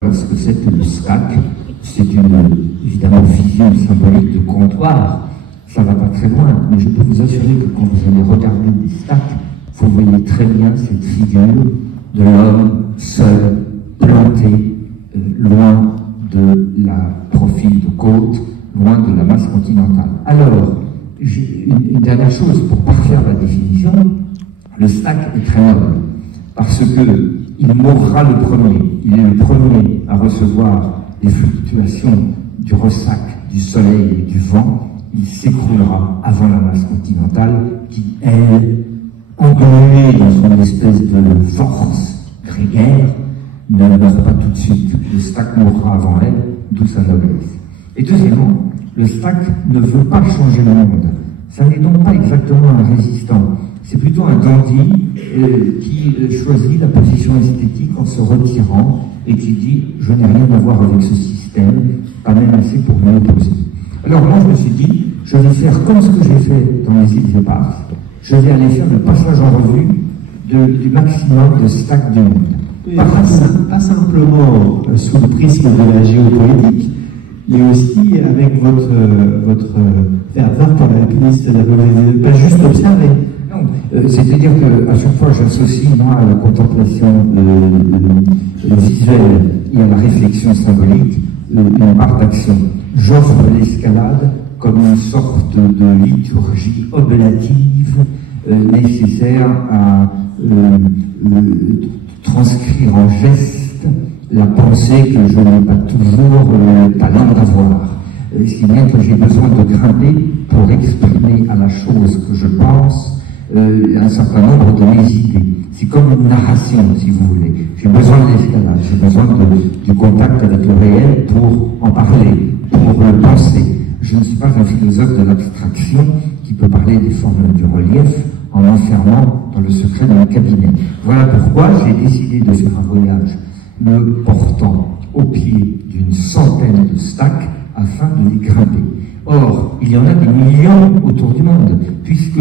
Ce que c'est que le STAC, c'est évidemment vision symbolique de comptoir, ça va pas très loin, mais je peux vous assurer que quand vous allez regarder des stacks, vous voyez très bien cette figure de l'homme seul, planté, loin de la profil de côte, loin de la masse continentale. Alors, une dernière chose, pour parfaire la définition, le STAC est très noble, parce que il mourra le premier. Il est le premier à recevoir les fluctuations du ressac, du soleil et du vent. Il s'écroulera avant la masse continentale qui, elle, engluée dans une espèce de force grégaire, ne meurt pas tout de suite. Le STAC mourra avant elle, d'où sa noblesse. Et deuxièmement, le STAC ne veut pas changer le monde. Ça n'est donc pas exactement un résistant. C'est plutôt un dandy qui choisit la position esthétique en se retirant et qui dit « je n'ai rien à voir avec ce système, pas même assez pour m'y opposer ». Alors moi je me suis dit, je vais faire comme ce que j'ai fait dans les îles éparses, je vais aller faire le passage en revue du maximum de STAC du monde. Oui, pas simplement sous le prisme de la géopolitique, mais aussi avec votre ferveur pour l'alpiniste, pas juste observer. Non, c'est-à-dire qu'à chaque fois j'associe moi à la contemplation visuelle et à la réflexion symbolique une part d'action. J'offre l'escalade comme une sorte de liturgie oblative nécessaire à transcrire en geste la pensée que je n'ai pas toujours le talent d'avoir. Si bien que j'ai besoin de grimper pour exprimer à la chose que je pense un certain nombre de mes idées. C'est comme une narration, si vous voulez. J'ai besoin de l'escalade, j'ai besoin du contact avec le réel pour en parler, pour le penser. Je ne suis pas un philosophe de l'abstraction qui peut parler des formes du relief en m'enfermant dans le secret de mon cabinet. Voilà pourquoi j'ai décidé de faire un voyage me portant au pied d'une centaine de stacks afin de les grimper. Or, il y en a des millions autour du monde, puisque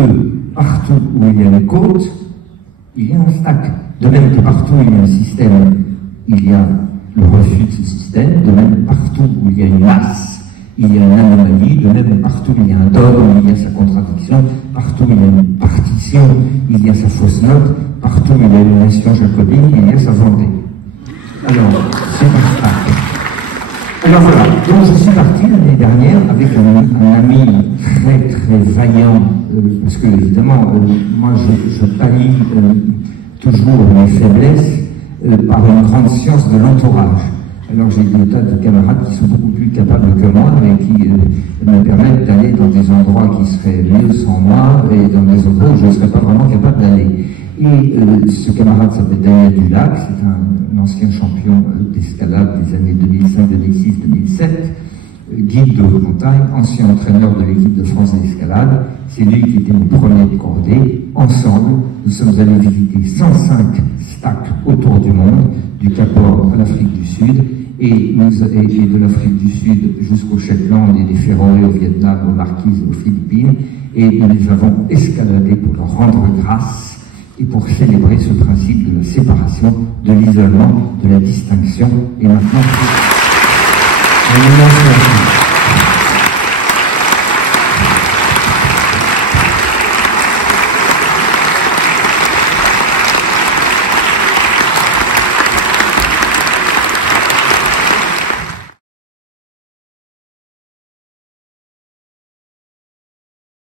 partout où il y a une côte, il y a un STAC. De même que partout où il y a un système, il y a le refus de ce système. De même, partout où il y a une masse, il y a une anomalie. De même, partout où il y a un dogme, il y a sa contradiction. Partout où il y a une partition, il y a sa fausse note. Partout où il y a une nation jacobine, il y a sa Vendée. Alors, c'est un STAC. Alors voilà, donc je suis parti l'année dernière avec un ami très très vaillant, parce que évidemment, moi je pallie toujours mes faiblesses par une grande science de l'entourage. Alors j'ai des tas de camarades qui sont beaucoup plus capables que moi, mais qui me permettent d'aller dans des endroits qui seraient mieux sans moi, et dans des endroits où je ne serais pas vraiment capable d'aller. Et ce camarade s'appelle Daniel Dulac, c'est un ancien champion d'escalade des années 2005, 2006, 2007, guide de haute montagne, ancien entraîneur de l'équipe de France d'escalade. C'est lui qui était mon premier de cordée. Ensemble, nous sommes allés visiter 105 stacks autour du monde, du Cap Horn à l'Afrique du Sud, et de l'Afrique du Sud jusqu'au Shetland et des Féroé au Vietnam, aux Marquises et aux Philippines, et nous les avons escaladés pour leur rendre grâce et pour célébrer ce principe de la séparation, de l'isolement, de la distinction, et maintenant, un immense merci.